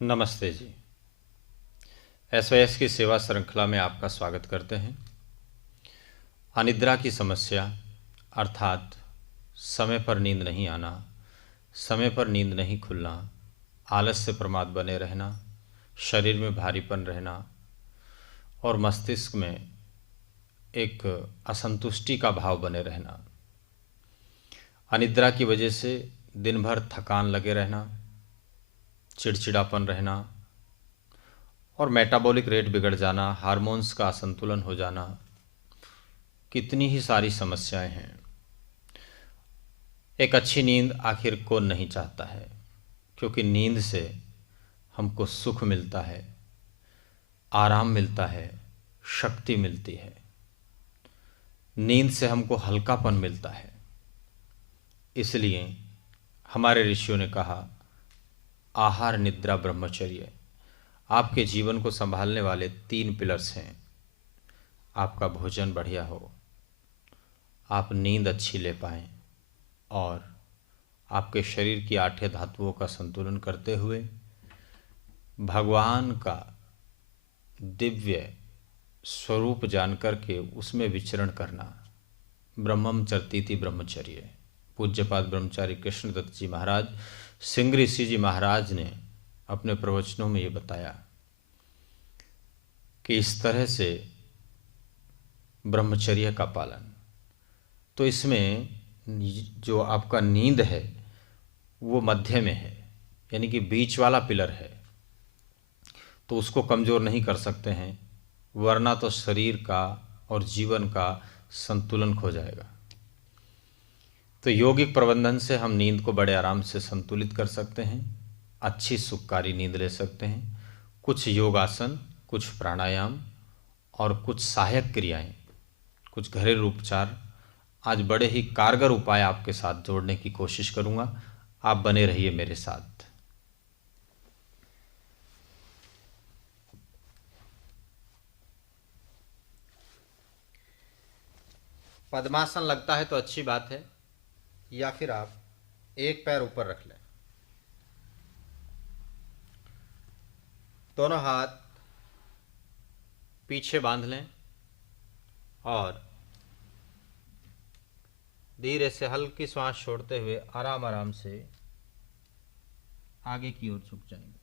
नमस्ते जी। एसवाईएस की सेवा श्रृंखला में आपका स्वागत करते हैं। अनिद्रा की समस्या अर्थात समय पर नींद नहीं आना, समय पर नींद नहीं खुलना, आलस्य प्रमाद बने रहना, शरीर में भारीपन रहना और मस्तिष्क में एक असंतुष्टि का भाव बने रहना, अनिद्रा की वजह से दिन भर थकान लगे रहना, चिड़चिड़ापन रहना और मेटाबॉलिक रेट बिगड़ जाना, हार्मोन्स का असंतुलन हो जाना, कितनी ही सारी समस्याएं हैं। एक अच्छी नींद आखिर कौन नहीं चाहता है, क्योंकि नींद से हमको सुख मिलता है, आराम मिलता है, शक्ति मिलती है। नींद से हमको हल्कापन मिलता है। इसलिए हमारे ऋषियों ने कहा, आहार निद्रा ब्रह्मचर्य आपके जीवन को संभालने वाले 3 पिलर्स हैं। आपका भोजन बढ़िया हो, आप नींद अच्छी ले पाएं और आपके शरीर की 8 धातुओं का संतुलन करते हुए भगवान का दिव्य स्वरूप जानकर के उसमें विचरण करना। ब्रह्मम चरतीति ब्रह्मचर्य। पूज्यपाद ब्रह्मचारी कृष्णदत्त जी महाराज, सिंह ऋषि जी महाराज ने अपने प्रवचनों में ये बताया कि इस तरह से ब्रह्मचर्य का पालन। तो इसमें जो आपका नींद है वो मध्य में है, यानी कि बीच वाला पिलर है, तो उसको कमज़ोर नहीं कर सकते हैं, वरना तो शरीर का और जीवन का संतुलन खो जाएगा। तो यौगिक प्रबंधन से हम नींद को बड़े आराम से संतुलित कर सकते हैं, अच्छी सुखकारी नींद ले सकते हैं। कुछ योगासन, कुछ प्राणायाम और कुछ सहायक क्रियाएं, कुछ घरेलू उपचार, आज बड़े ही कारगर उपाय आपके साथ जोड़ने की कोशिश करूंगा। आप बने रहिए मेरे साथ। पद्मासन लगता है तो अच्छी बात है, या फिर आप एक पैर ऊपर रख लें, दोनों हाथ पीछे बांध लें और धीरे से हल्की सांस छोड़ते हुए आराम आराम से आगे की ओर झुक जाएंगे।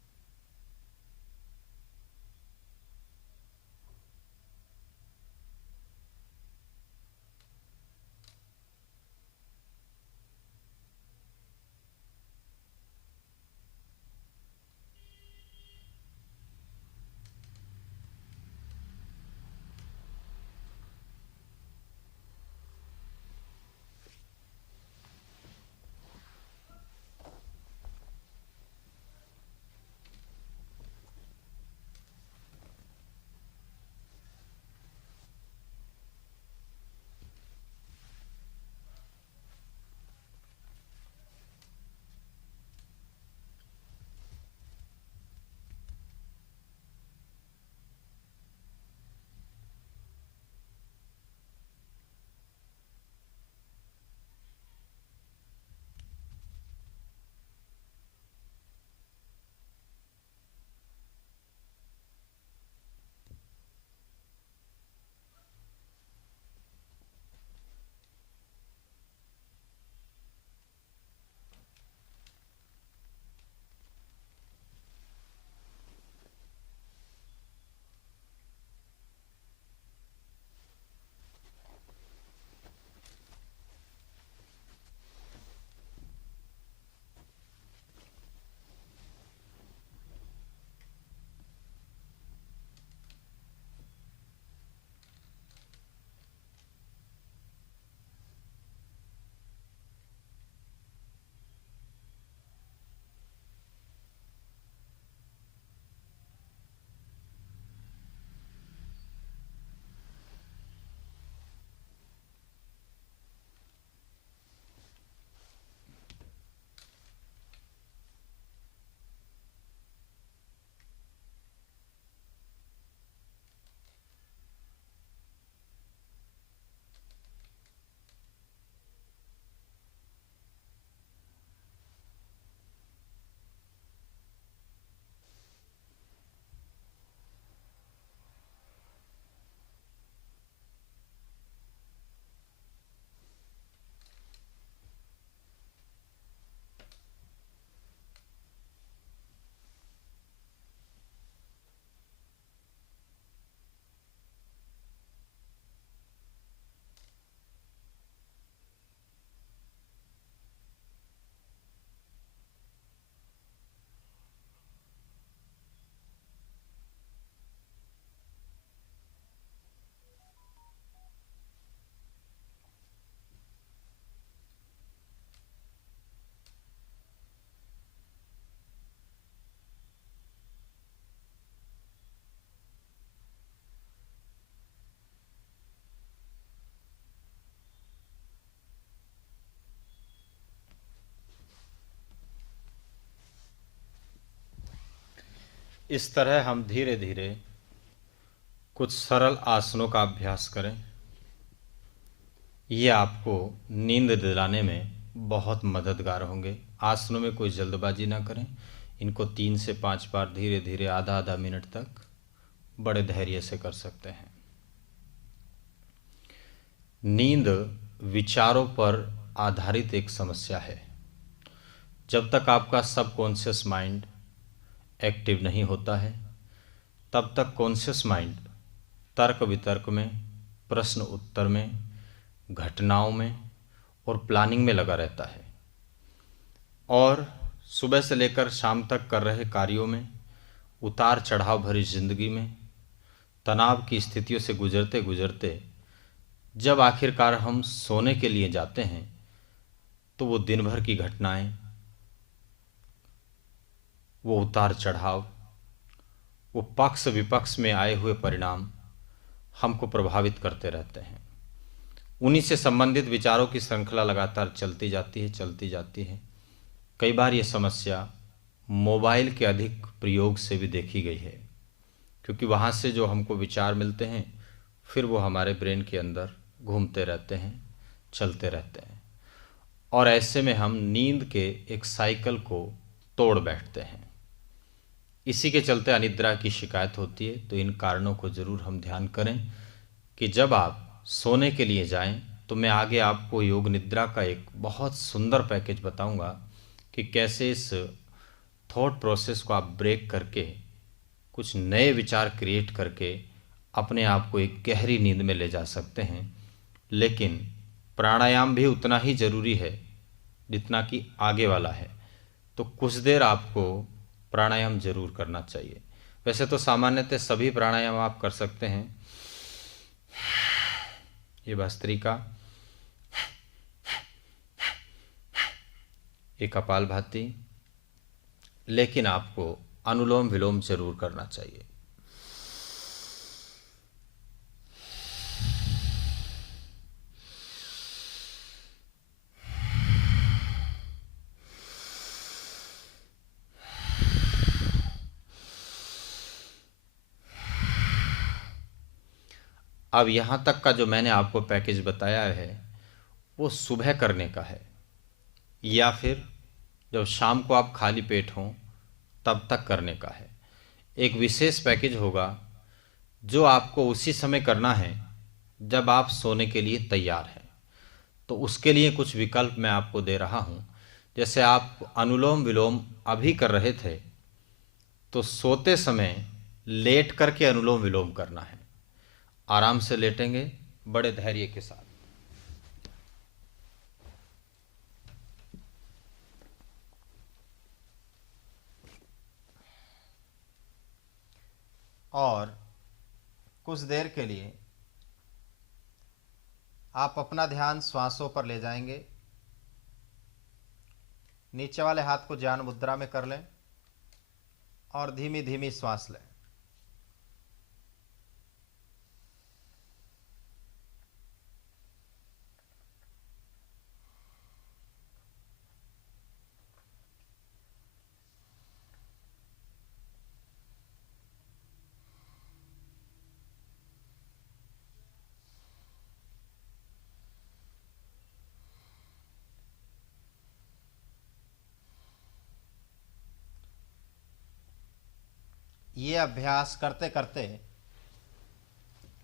इस तरह हम धीरे धीरे कुछ सरल आसनों का अभ्यास करें। ये आपको नींद दिलाने में बहुत मददगार होंगे। आसनों में कोई जल्दबाजी ना करें। इनको 3 से 5 बार धीरे धीरे आधा आधा मिनट तक बड़े धैर्य से कर सकते हैं। नींद विचारों पर आधारित एक समस्या है। जब तक आपका सबकॉन्शियस माइंड एक्टिव नहीं होता है, तब तक कॉन्शियस माइंड तर्क वितर्क में, प्रश्न उत्तर में, घटनाओं में और प्लानिंग में लगा रहता है। और सुबह से लेकर शाम तक कर रहे कार्यों में, उतार चढ़ाव भरी जिंदगी में, तनाव की स्थितियों से गुजरते गुजरते जब आखिरकार हम सोने के लिए जाते हैं, तो वो दिन भर की घटनाएं, वो उतार चढ़ाव, वो पक्ष विपक्ष में आए हुए परिणाम हमको प्रभावित करते रहते हैं। उन्हीं से संबंधित विचारों की श्रृंखला लगातार चलती जाती है। कई बार ये समस्या मोबाइल के अधिक प्रयोग से भी देखी गई है, क्योंकि वहाँ से जो हमको विचार मिलते हैं फिर वो हमारे ब्रेन के अंदर घूमते रहते हैं, चलते रहते हैं, और ऐसे में हम नींद के एक साइकिल को तोड़ बैठते हैं। इसी के चलते अनिद्रा की शिकायत होती है। तो इन कारणों को ज़रूर हम ध्यान करें कि जब आप सोने के लिए जाएं, तो मैं आगे आपको योग निद्रा का एक बहुत सुंदर पैकेज बताऊंगा कि कैसे इस थॉट प्रोसेस को आप ब्रेक करके कुछ नए विचार क्रिएट करके अपने आप को एक गहरी नींद में ले जा सकते हैं। लेकिन प्राणायाम भी उतना ही ज़रूरी है जितना कि आगे वाला है। तो कुछ देर आपको प्राणायाम जरूर करना चाहिए। वैसे तो सामान्यतः सभी प्राणायाम आप कर सकते हैं, ये भस्त्रिका, ये कपालभाति, लेकिन आपको अनुलोम विलोम जरूर करना चाहिए। अब यहाँ तक का जो मैंने आपको पैकेज बताया है वो सुबह करने का है, या फिर जब शाम को आप खाली पेट हों तब तक करने का है। एक विशेष पैकेज होगा जो आपको उसी समय करना है जब आप सोने के लिए तैयार हैं। तो उसके लिए कुछ विकल्प मैं आपको दे रहा हूँ। जैसे आप अनुलोम विलोम अभी कर रहे थे, तो सोते समय लेट करके अनुलोम विलोम करना है। आराम से लेटेंगे बड़े धैर्य के साथ। और कुछ देर के लिए आप अपना ध्यान श्वासों पर ले जाएंगे। नीचे वाले हाथ को ज्ञान मुद्रा में कर लें और धीमी धीमी श्वास लें। ये अभ्यास करते करते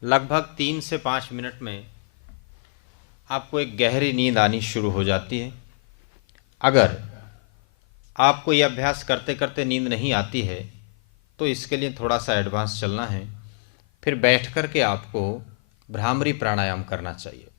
लगभग 3 से 5 मिनट में आपको एक गहरी नींद आनी शुरू हो जाती है। अगर आपको ये अभ्यास करते करते नींद नहीं आती है तो इसके लिए थोड़ा सा एडवांस चलना है। फिर बैठ कर के आपको भ्रामरी प्राणायाम करना चाहिए।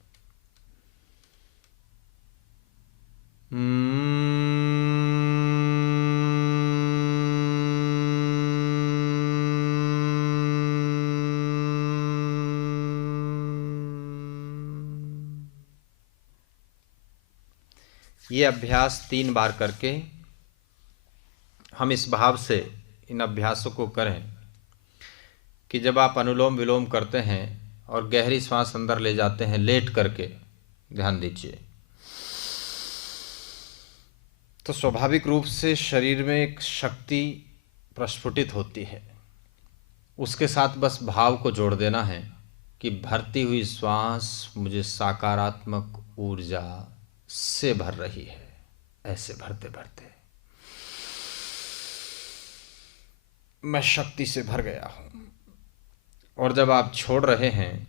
ये अभ्यास 3 बार करके हम इस भाव से इन अभ्यासों को करें कि जब आप अनुलोम विलोम करते हैं और गहरी सांस अंदर ले जाते हैं लेट करके, ध्यान दीजिए, तो स्वाभाविक रूप से शरीर में एक शक्ति प्रस्फुटित होती है। उसके साथ बस भाव को जोड़ देना है कि भरती हुई श्वास मुझे सकारात्मक ऊर्जा से भर रही है। ऐसे भरते भरते मैं शक्ति से भर गया हूं। और जब आप छोड़ रहे हैं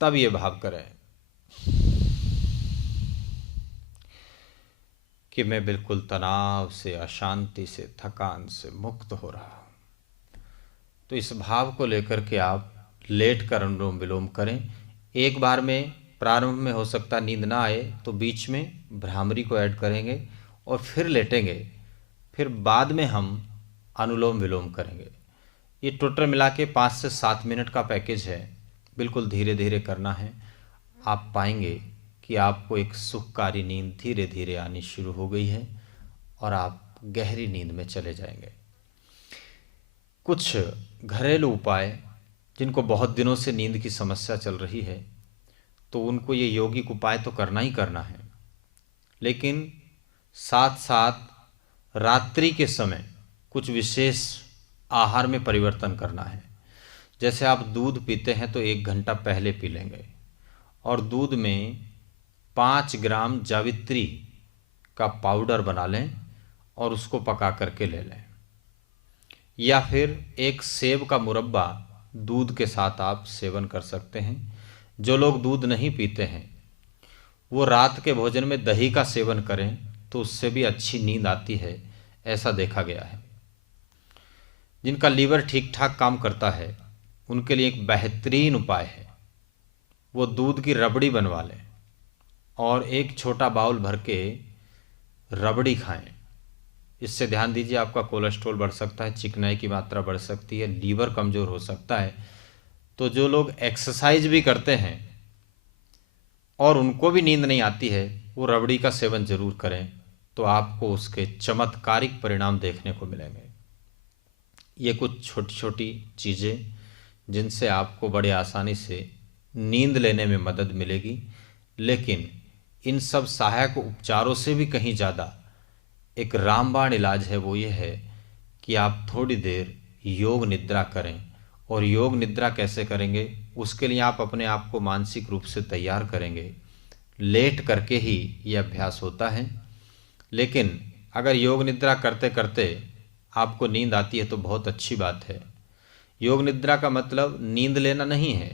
तब ये भाव करें कि मैं बिल्कुल तनाव से, अशांति से, थकान से मुक्त हो रहा हूं। तो इस भाव को लेकर के आप लेट कर अनुलोम विलोम करें। एक बार में प्रारंभ में हो सकता नींद ना आए तो बीच में भ्रामरी को ऐड करेंगे और फिर लेटेंगे, फिर बाद में हम अनुलोम विलोम करेंगे। ये टोटल मिला के 5 से 7 मिनट का पैकेज है। बिल्कुल धीरे धीरे करना है। आप पाएंगे कि आपको एक सुखकारी नींद धीरे धीरे आनी शुरू हो गई है और आप गहरी नींद में चले जाएंगे। कुछ घरेलू उपाय, जिनको बहुत दिनों से नींद की समस्या चल रही है तो उनको ये यौगिक उपाय तो करना ही करना है, लेकिन साथ साथ रात्रि के समय कुछ विशेष आहार में परिवर्तन करना है। जैसे आप दूध पीते हैं तो 1 घंटा पहले पी लेंगे और दूध में 5 ग्राम जावित्री का पाउडर बना लें और उसको पका करके ले लें। या फिर एक सेब का मुरब्बा दूध के साथ आप सेवन कर सकते हैं। जो लोग दूध नहीं पीते हैं वो रात के भोजन में दही का सेवन करें तो उससे भी अच्छी नींद आती है, ऐसा देखा गया है। जिनका लीवर ठीक ठाक काम करता है उनके लिए एक बेहतरीन उपाय है, वो दूध की रबड़ी बनवा लें और एक छोटा बाउल भर के रबड़ी खाएं। इससे ध्यान दीजिए, आपका कोलेस्ट्रॉल बढ़ सकता है, चिकनाई की मात्रा बढ़ सकती है, लीवर कमज़ोर हो सकता है। तो जो लोग एक्सरसाइज भी करते हैं और उनको भी नींद नहीं आती है वो रबड़ी का सेवन जरूर करें, तो आपको उसके चमत्कारिक परिणाम देखने को मिलेंगे। ये कुछ छोटी छोटी चीज़ें जिनसे आपको बड़े आसानी से नींद लेने में मदद मिलेगी। लेकिन इन सब सहायक उपचारों से भी कहीं ज़्यादा एक रामबाण इलाज है, वो ये है कि आप थोड़ी देर योग निद्रा करें। और योग निद्रा कैसे करेंगे, उसके लिए आप अपने आप को मानसिक रूप से तैयार करेंगे। लेट करके ही ये अभ्यास होता है, लेकिन अगर योग निद्रा करते करते आपको नींद आती है तो बहुत अच्छी बात है। योग निद्रा का मतलब नींद लेना नहीं है,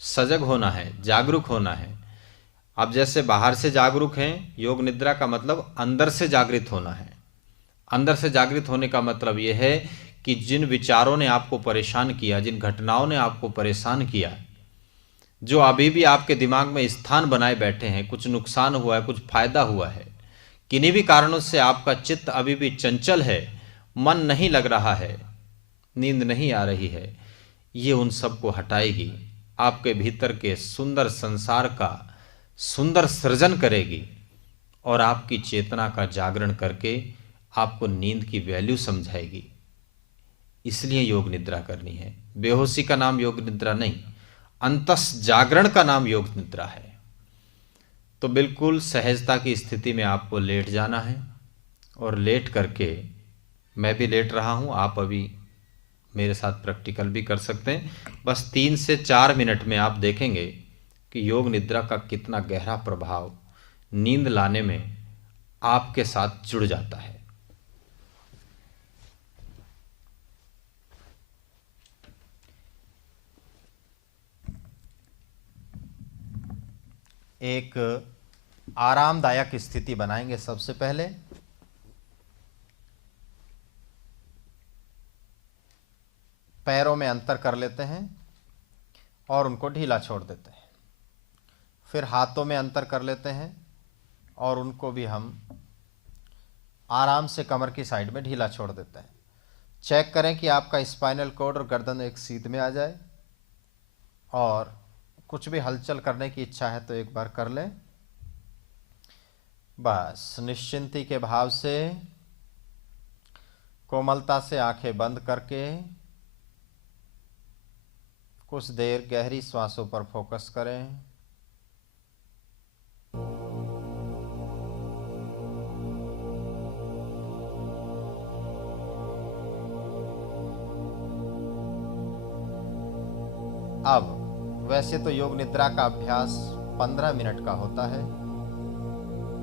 सजग होना है, जागरूक होना है। आप जैसे बाहर से जागरूक हैं, योग निद्रा का मतलब अंदर से जागृत होना है। अंदर से जागृत होने का मतलब यह है कि जिन विचारों ने आपको परेशान किया, जिन घटनाओं ने आपको परेशान किया, जो अभी भी आपके दिमाग में स्थान बनाए बैठे हैं, कुछ नुकसान हुआ है, कुछ फायदा हुआ है, किन्हीं भी कारणों से आपका चित्त अभी भी चंचल है, मन नहीं लग रहा है, नींद नहीं आ रही है, ये उन सब को हटाएगी, आपके भीतर के सुंदर संसार का सुंदर सृजन करेगी और आपकी चेतना का जागरण करके आपको नींद की वैल्यू समझाएगी। इसलिए योग निद्रा करनी है। बेहोशी का नाम योग निद्रा नहीं, अंतस जागरण का नाम योग निद्रा है। तो बिल्कुल सहजता की स्थिति में आपको लेट जाना है और लेट करके, मैं भी लेट रहा हूँ, आप अभी मेरे साथ प्रैक्टिकल भी कर सकते हैं। बस 3 से 4 मिनट में आप देखेंगे कि योग निद्रा का कितना गहरा प्रभाव नींद लाने में आपके साथ जुड़ जाता है। एक आरामदायक स्थिति बनाएंगे। सबसे पहले पैरों में अंतर कर लेते हैं और उनको ढीला छोड़ देते हैं। फिर हाथों में अंतर कर लेते हैं और उनको भी हम आराम से कमर की साइड में ढीला छोड़ देते हैं। चेक करें कि आपका स्पाइनल कॉर्ड और गर्दन एक सीध में आ जाए, और कुछ भी हलचल करने की इच्छा है तो एक बार कर लें। बस निश्चिंती के भाव से कोमलता से आंखें बंद करके कुछ देर गहरी श्वासों पर फोकस करें। अब वैसे तो योग निद्रा का अभ्यास 15 मिनट का होता है,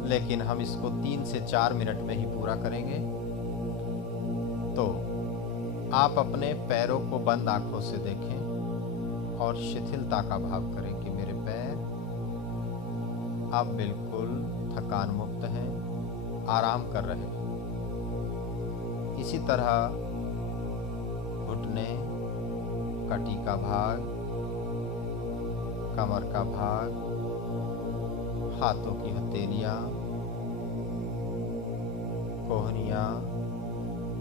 लेकिन हम इसको 3 से 4 मिनट में ही पूरा करेंगे। तो आप अपने पैरों को बंद आंखों से देखें और शिथिलता का भाव करें कि मेरे पैर अब बिल्कुल थकान मुक्त हैं, आराम कर रहे हैं। इसी तरह घुटने, कटी का भाग, कमर का भाग, हाथों की हथेलियां, कोहनियां,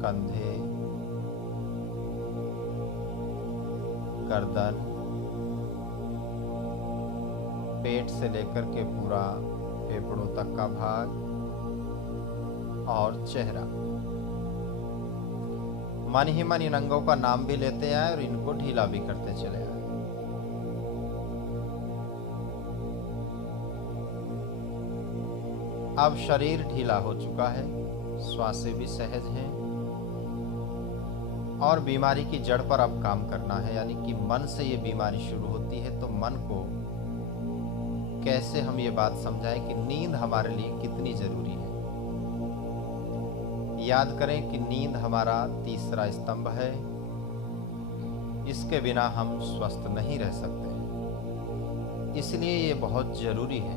कंधे, गर्दन, पेट से लेकर के पूरा फेफड़ों तक का भाग और चेहरा। मन ही मन इन अंगों का नाम भी लेते आए और इनको ढीला भी करते चले आए। अब शरीर ढीला हो चुका है, श्वासें भी सहज हैं और बीमारी की जड़ पर अब काम करना है। यानी कि मन से ये बीमारी शुरू होती है, तो मन को कैसे हम ये बात समझाएं कि नींद हमारे लिए कितनी जरूरी है। याद करें कि नींद हमारा तीसरा स्तंभ है, इसके बिना हम स्वस्थ नहीं रह सकते, इसलिए ये बहुत जरूरी है।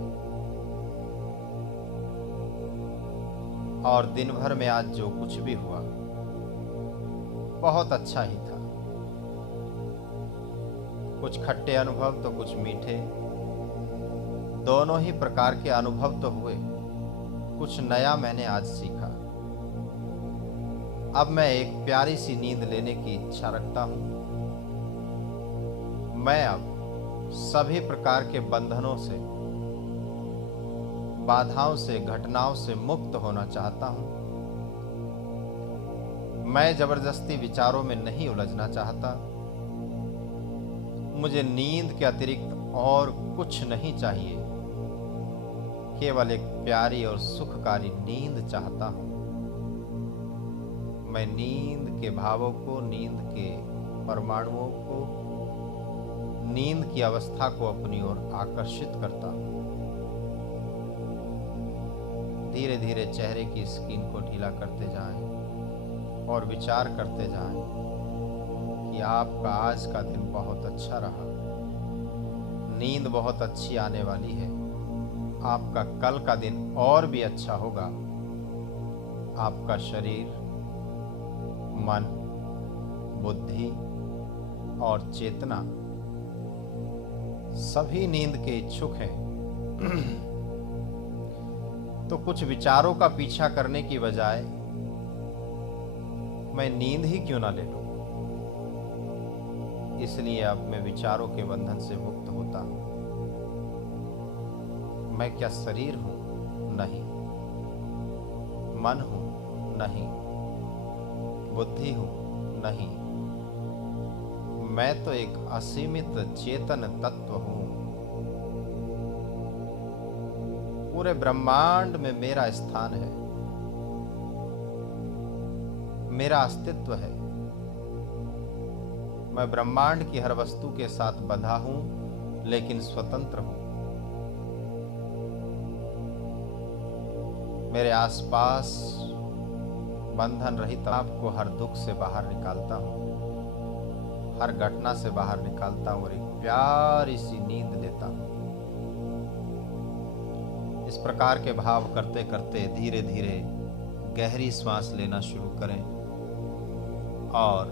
और दिन भर में आज जो कुछ भी हुआ बहुत अच्छा ही था। कुछ खट्टे अनुभव तो कुछ मीठे, दोनों ही प्रकार के अनुभव तो हुए। कुछ नया मैंने आज सीखा। अब मैं एक प्यारी सी नींद लेने की इच्छा रखता हूं। मैं अब सभी प्रकार के बंधनों से, बाधाओं से, घटनाओं से मुक्त होना चाहता हूं। मैं जबरदस्ती विचारों में नहीं उलझना चाहता। मुझे नींद के अतिरिक्त और कुछ नहीं चाहिए, केवल एक प्यारी और सुखकारी नींद चाहता हूं। मैं नींद के भावों को, नींद के परमाणुओं को, नींद की अवस्था को अपनी ओर आकर्षित करता हूं। धीरे धीरे चेहरे की स्किन को ढीला करते जाएं और विचार करते जाएं कि आपका आज का दिन बहुत अच्छा रहा। नींद बहुत अच्छी आने वाली है। आपका कल का दिन और भी अच्छा होगा। आपका शरीर, मन, बुद्धि और चेतना सभी नींद के इच्छुक हैं। तो कुछ विचारों का पीछा करने की बजाय मैं नींद ही क्यों ना ले लूं। इसलिए अब मैं विचारों के बंधन से मुक्त होता हूं। मैं क्या शरीर हूं? नहीं। मन हूं? नहीं। बुद्धि हूं? नहीं। मैं तो एक असीमित चेतन तत्व हूं। पूरे ब्रह्मांड में मेरा स्थान है, मेरा अस्तित्व है। मैं ब्रह्मांड की हर वस्तु के साथ बंधा हूं, लेकिन स्वतंत्र हूं। मेरे आसपास बंधन रहित आपको हर दुख से बाहर निकालता हूं, हर घटना से बाहर निकालता हूं और एक प्यारी सी नींद लेता हूं। इस प्रकार के भाव करते करते धीरे धीरे गहरी सांस लेना शुरू करें और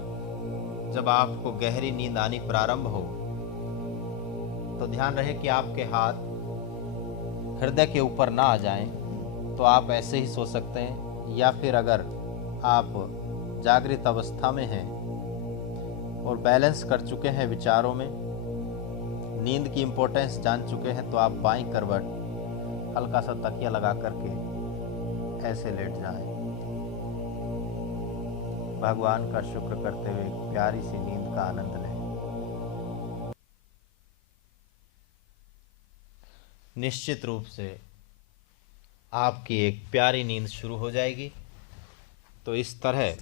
जब आपको गहरी नींद आनी प्रारंभ हो तो ध्यान रहे कि आपके हाथ हृदय के ऊपर ना आ जाएं। तो आप ऐसे ही सो सकते हैं, या फिर अगर आप जागृत अवस्था में हैं और बैलेंस कर चुके हैं विचारों में, नींद की इम्पोर्टेंस जान चुके हैं, तो आप बाईं करवट हल्का सा तकिया लगा करके ऐसे लेट जाएं। भगवान का शुक्र करते हुए एक प्यारी सी नींद का आनंद लें। निश्चित रूप से आपकी एक प्यारी नींद शुरू हो जाएगी। तो इस तरह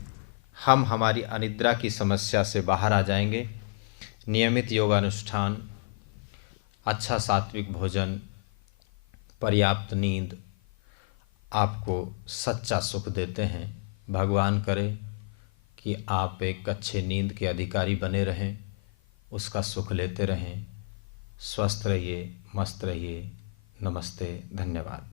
हम हमारी अनिद्रा की समस्या से बाहर आ जाएंगे। नियमित योगानुष्ठान, अच्छा सात्विक भोजन, पर्याप्त नींद आपको सच्चा सुख देते हैं। भगवान करे कि आप एक अच्छे नींद के अधिकारी बने रहें, उसका सुख लेते रहें। स्वस्थ रहिए, मस्त रहिए। नमस्ते, धन्यवाद।